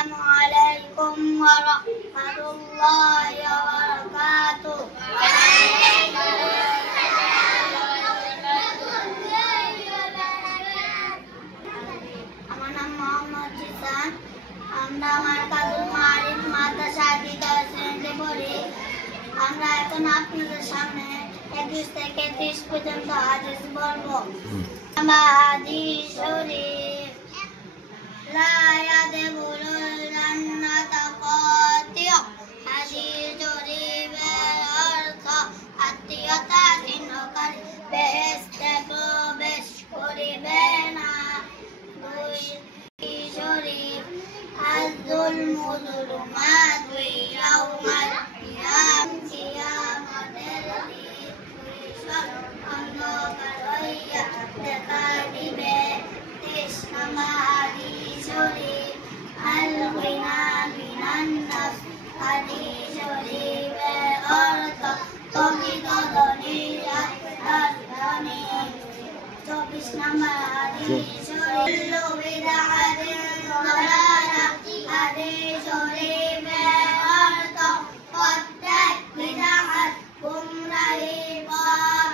عليكم ورحمة الله وبركاته. আমার নাম মোহাম্মদ জিসান। আমরা মার্কাজুল মারিফ মাদ্রাসার দ্বিতীয় শ্রেণীতে পড়ি। আমরা এখন আপনাদের সামনে 21 থেকে 30 পর্যন্ত হাদিস বলবো। হাদিস শরীফ লা ইয়াদখুলুল জান্নাতা কাতিয়। হাদিস শরীফের অর্থ আত্মীয়তা ছিন্নকারী বেহেশতে প্রবেশ করিবে না। শরীফ আয-যুলমু যুলুমাতু ইয়াউমাল কিয়ামাতের দিন অন্ধকার হইয়া দেখা দিবে। 23 নম্বর হাদিস শরীফ আল-গিনা মিনান নাস। হাদিস শরীফের অর্থ প্রকৃত ধনী তার ধনী। 24 নম্বর হাদিস শরীফ হাদিস শরীফের অর্থ প্রত্যেক বিদআত গুমরাহি পথ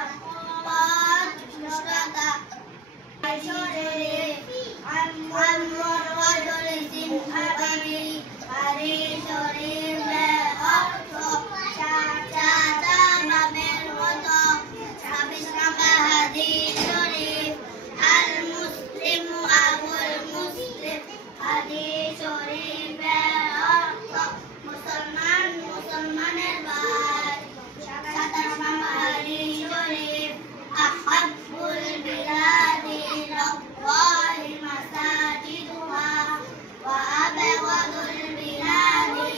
ভ্রষ্টতা। হাদিস শরীফ আমর রাজুল সিনহাবি। হাদিস শরীফের অর্থ চাচা নামের মতো। 26 নম্বর হাদিস শরীফ আল মুসলিমু আবুল মুসলিম। হাদিস শরীফের অর্থ মুসলমান মুসলমানের ভাই। 27 নম্বর হাদিস শরীফ আহাব্বুল বিলাদি ইলাল্লাহি মাসাজিদুহা ওয়া আবগাদুল বিলাদি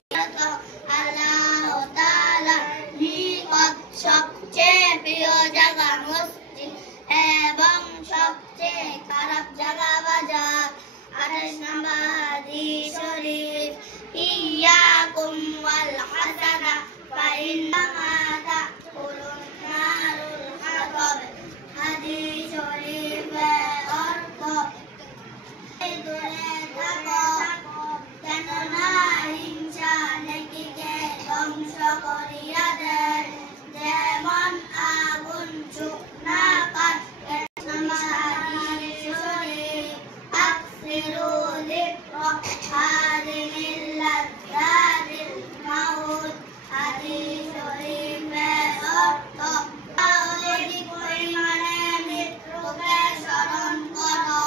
আল্লাহু তাআলা নিকট সবচেয়ে প্রিয় জায়গা মসজিদ এবং সবচেয়ে খারাপ জায়গা বাজার। 28 নম্বর হাদিস শরীফ ইয়াকুম ওয়াল হাসানা ফাইন্নামা তাকুলুন নারুল হাতাব। হাদিস শরীফের অর্থ দূরে থাকো, কেননা হিংসা নেকিকে ধ্বংস করিয়া দেয় যেমন আগুন শুকনা কাঠ। হাদিস শরীফ আকসিরু যিকরা হাযিহিল লাযযাতিল মাউত। হাদিস শরীফের অর্থ অধিক পরিমাণে মৃত্যুকে স্মরণ করো,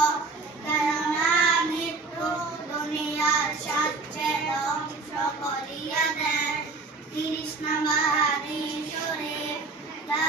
কেননা মৃত্যু দুনিয়ার সবচেয়ে ধ্বংস করিয়া দেয়। 30 নম্বর হাদিস শরীফ লা